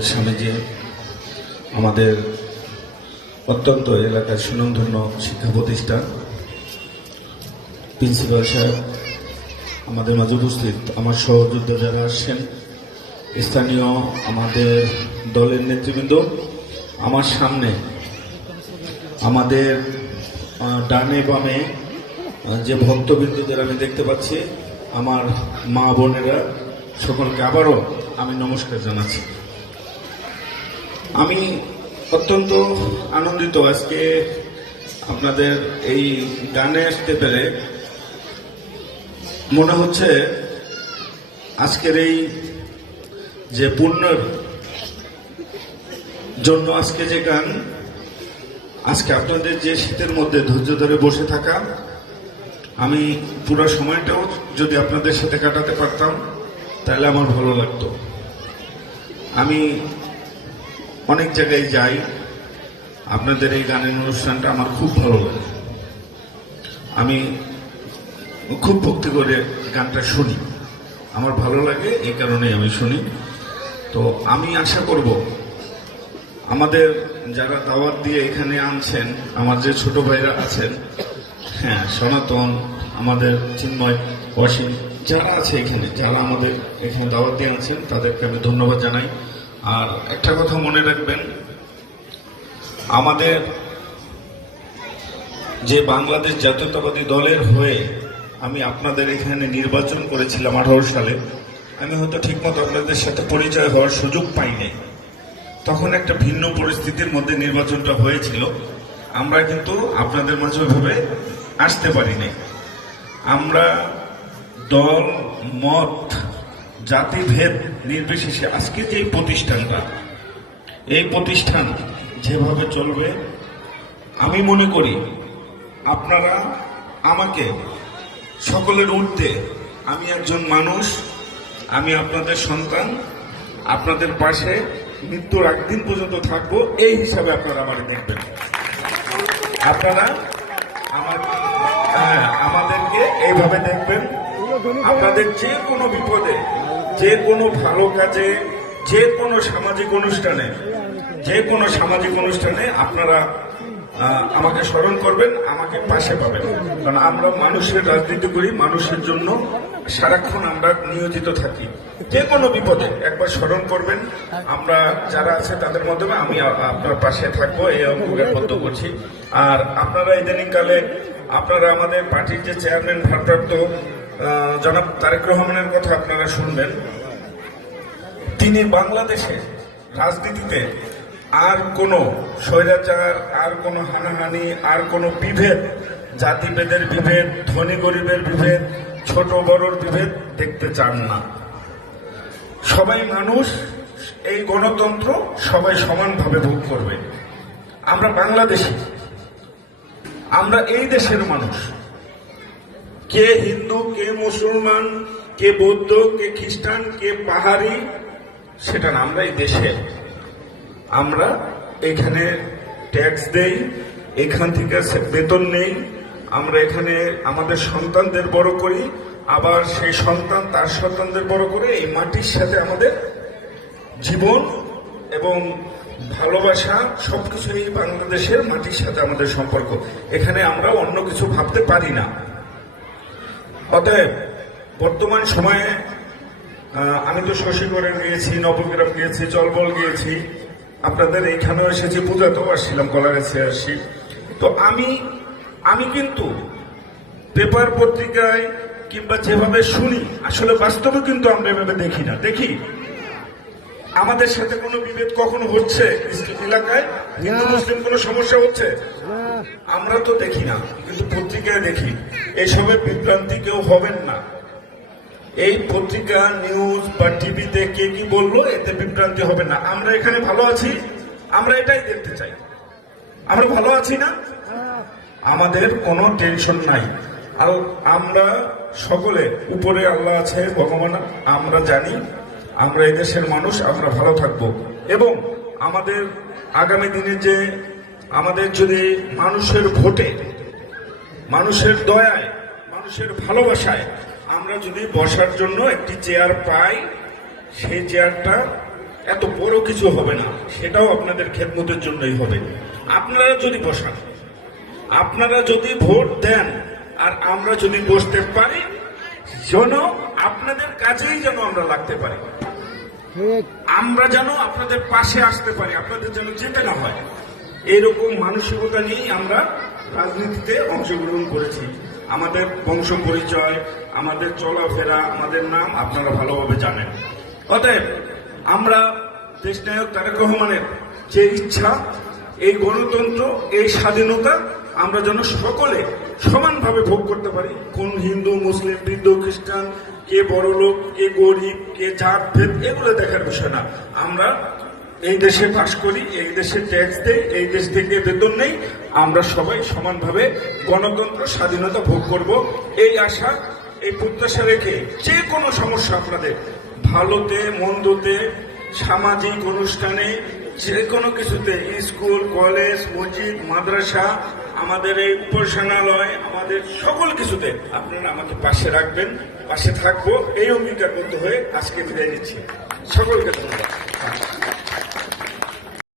স্বামীজি, আমাদের অত্যন্ত এলাকার সুনামধন্য শিক্ষা প্রতিষ্ঠান, প্রিন্সিপাল সাহেব, আমাদের মাঝে উপস্থিত। আমার সহযোদ্ধা যারা আসছেন, স্থানীয় আমাদের দলের নেতৃবৃন্দ, আমার সামনে আমাদের ডানে বামে যে ভক্তবৃন্দদের আমি দেখতে পাচ্ছি, আমার মা বোনেরা, সকলকে আবারও আমি নমস্কার জানাচ্ছি। আমি অত্যন্ত আনন্দিত আজকে আপনাদের এই গানে আসতে পেরে। মনে হচ্ছে আজকের এই যে পুণ্যর জন্য আজকে যে গান, আজকে আপনাদের যে শীতের মধ্যে ধৈর্য ধরে বসে থাকা, আমি পুরো সময়টাও যদি আপনাদের সাথে কাটাতে পারতাম, তাহলে আমার ভালো লাগতো। আমি অনেক জায়গায় যাই, আপনাদের এই গানের অনুষ্ঠানটা আমার খুব ভালো লাগে। আমি খুব ভক্তি করে গানটা শুনি। আমার ভালো লাগে এই কারণেই আমি শুনি। তো আমি আশা করব, আমাদের যারা দাওয়াত দিয়ে এখানে আনছেন, আমার যে ছোট ভাইরা আছেন হ্যাঁ সনাতন, আমাদের চিন্ময়, অসীম, যারা আছে এখানে, যারা আমাদের এখানে দাওয়াত দিয়ে আনছেন, তাদেরকে আমি ধন্যবাদ জানাই। আর একটা কথা মনে রাখবেন, আমাদের যে বাংলাদেশ জাতীয়তাবাদী দলের হয়ে আমি আপনাদের এখানে নির্বাচন করেছিলাম আঠারো সালে, আমি হয়তো ঠিকমতো আপনাদের সাথে পরিচয় হওয়ার সুযোগ পাইনি। তখন একটা ভিন্ন পরিস্থিতির মধ্যে নির্বাচনটা হয়েছিল, আমরা কিন্তু আপনাদের মাঝে ওইভাবে আসতে পারিনি। আমরা দল, মত জাতিভেদ নির্বিশেষে আজকে যে প্রতিষ্ঠানটা এই প্রতিষ্ঠান যেভাবে চলবে আমি মনে করি আপনারা আমাকে সকলের ঊর্ধ্বে আমি একজন মানুষ আমি আপনাদের সন্তান আপনাদের পাশে মৃত্যুর একদিন পর্যন্ত থাকব এই হিসাবে আপনারা আমার দেখবেন। আপনারা আমার হ্যাঁ, আমাদেরকে এইভাবে দেখবেন। আপনাদের যে কোনো বিপদে যে কোনো ভালো কাজে, যে কোনো সামাজিক অনুষ্ঠানে, যে কোনো সামাজিক অনুষ্ঠানে আপনারা আমাকে স্মরণ করবেন, আমাকে পাশে পাবেন। কারণ আমরা মানুষের রাজনীতি করি, মানুষের জন্য সারাক্ষণ আমরা নিয়োজিত থাকি। যে কোনো বিপদে একবার স্মরণ করবেন। আমরা যারা আছে তাদের মাধ্যমে আমি আপনার পাশে থাকব, এই অঙ্গীকারবদ্ধ করছি। আর আপনারা ইদানিংকালে, আপনারা আমাদের পার্টির যে চেয়ারম্যান, ভারপ্রাপ্ত জনাব তারেক রহমানের কথা আপনারা শুনবেন। তিনি বাংলাদেশে রাজনীতিতে আর কোনো স্বৈরাচার, আর কোনো হানাহানি, আর কোনো বিভেদ, জাতিভেদের বিভেদ, ধনী গরিবের বিভেদ, ছোট বড়র বিভেদ দেখতে চান না। সবাই মানুষ, এই গণতন্ত্র সবাই সমানভাবে ভোগ করবে। আমরা বাংলাদেশি। আমরা এই দেশের মানুষ। কে হিন্দু, কে মুসলমান, কে বৌদ্ধ, কে খ্রিস্টান, কে পাহাড়ি, সেটা না আমরা এই দেশে। আমরা এখানে ট্যাক্স দেই, এখান থেকে বেতন নেই। আমরা এখানে আমাদের সন্তানদের বড় করি, আবার সেই সন্তান তার সন্তানদের বড় করে এই মাটির সাথে আমাদের জীবন এবং ভালোবাসা, সবকিছু এই বাংলাদেশের মাটির সাথে আমাদের সম্পর্ক। এখানে আমরা অন্য কিছু ভাবতে পারি না। অতএব বর্তমান সময়ে আমি তো শশীগড়ে গিয়েছি, নবগ্রাম গিয়েছি, চলবল গিয়েছি। আপনাদের এইখানেও এসেছি, পূজাতেও আসছিলাম কলাগাছে আসছি। তো আমি আমি কিন্তু পেপার পত্রিকায় কিংবা যেভাবে শুনি, আসলে বাস্তবে কিন্তু আমরা এভাবে দেখি না। দেখি? আমাদের সাথে কোনো বিভেদ কখনো হচ্ছে? এলাকায় হিন্দু মুসলিম কোনো সমস্যা হচ্ছে? আমরা তো দেখি না কিন্তু পত্রিকায় দেখি। এইসবের বিভ্রান্তি কেউ হবেন না। এই পত্রিকা নিউজ বা টিভিতে কে কি বলল এতে বিভ্রান্তি হবে না। আমরা এখানে ভালো আছি আমরা এটাই দেখতে চাই। আমরা ভালো আছি না? আমাদের কোনো টেনশন নাই। আর আমরা সকলে উপরে আল্লাহ আছে ভগবান আমরা জানি। আমরা এই দেশের মানুষ আমরা ভালো থাকব। এবং আমাদের আগামী দিনে যে আমাদের যদি মানুষের ভোটে, মানুষের দয়ায়, মানুষের ভালোবাসায় আমরা যদি বসার জন্য একটি চেয়ার পাই, সেই চেয়ারটা এত বড় কিছু হবে না, সেটাও আপনাদের খেদমতের জন্যই হবে। আপনারা যদি বসান, আপনারা যদি ভোট দেন, আর আমরা যদি বসতে পারি, যেন আপনাদের কাছেই যেন আমরা লাগতে পারি। আমরা যেন আপনাদের পাশে আসতে পারি, আপনাদের যেন যেতে না হয়। এরকম মানসিকতা নিয়েই আমরা রাজনীতিতে অংশগ্রহণ করেছি। আমাদের বংশ পরিচয়, আমাদের চলাফেরা, আমাদের নাম আপনারা ভালোভাবে জানেন। অতএব, আমরা দেশনায়ক তারেক রহমানের যে ইচ্ছা, এই গণতন্ত্র, এই স্বাধীনতা, আমরা যেন সকলে সমানভাবে ভোগ করতে পারি। কোন হিন্দু, মুসলিম, বৃদ্ধ, খ্রিস্টান কে বড় লোক, কে গরিব, কে জাত ভেদ, এগুলো দেখার বিষয় না। আমরা এই দেশে বাস করি, এই দেশে ট্যাক্স দেই, এই দেশ থেকে বেতন নেই। আমরা সবাই সমানভাবে গণতন্ত্র, স্বাধীনতা ভোগ করব। এই আশা, এই প্রত্যাশা রেখে যে কোনো সমস্যা আপনাদের, ভালোতে, মন্দতে, সামাজিক অনুষ্ঠানে, যে কোনো কিছুতে, স্কুল, কলেজ, মসজিদ, মাদ্রাসা আমাদের এই উপাসনালয় আমাদের সকল কিছুতে আপনারা আমাকে পাশে রাখবেন, পাশে থাকব। এই অঙ্গীকারবদ্ধ হয়ে আজকে বিদায় নিচ্ছি। সকলকে ধন্যবাদ।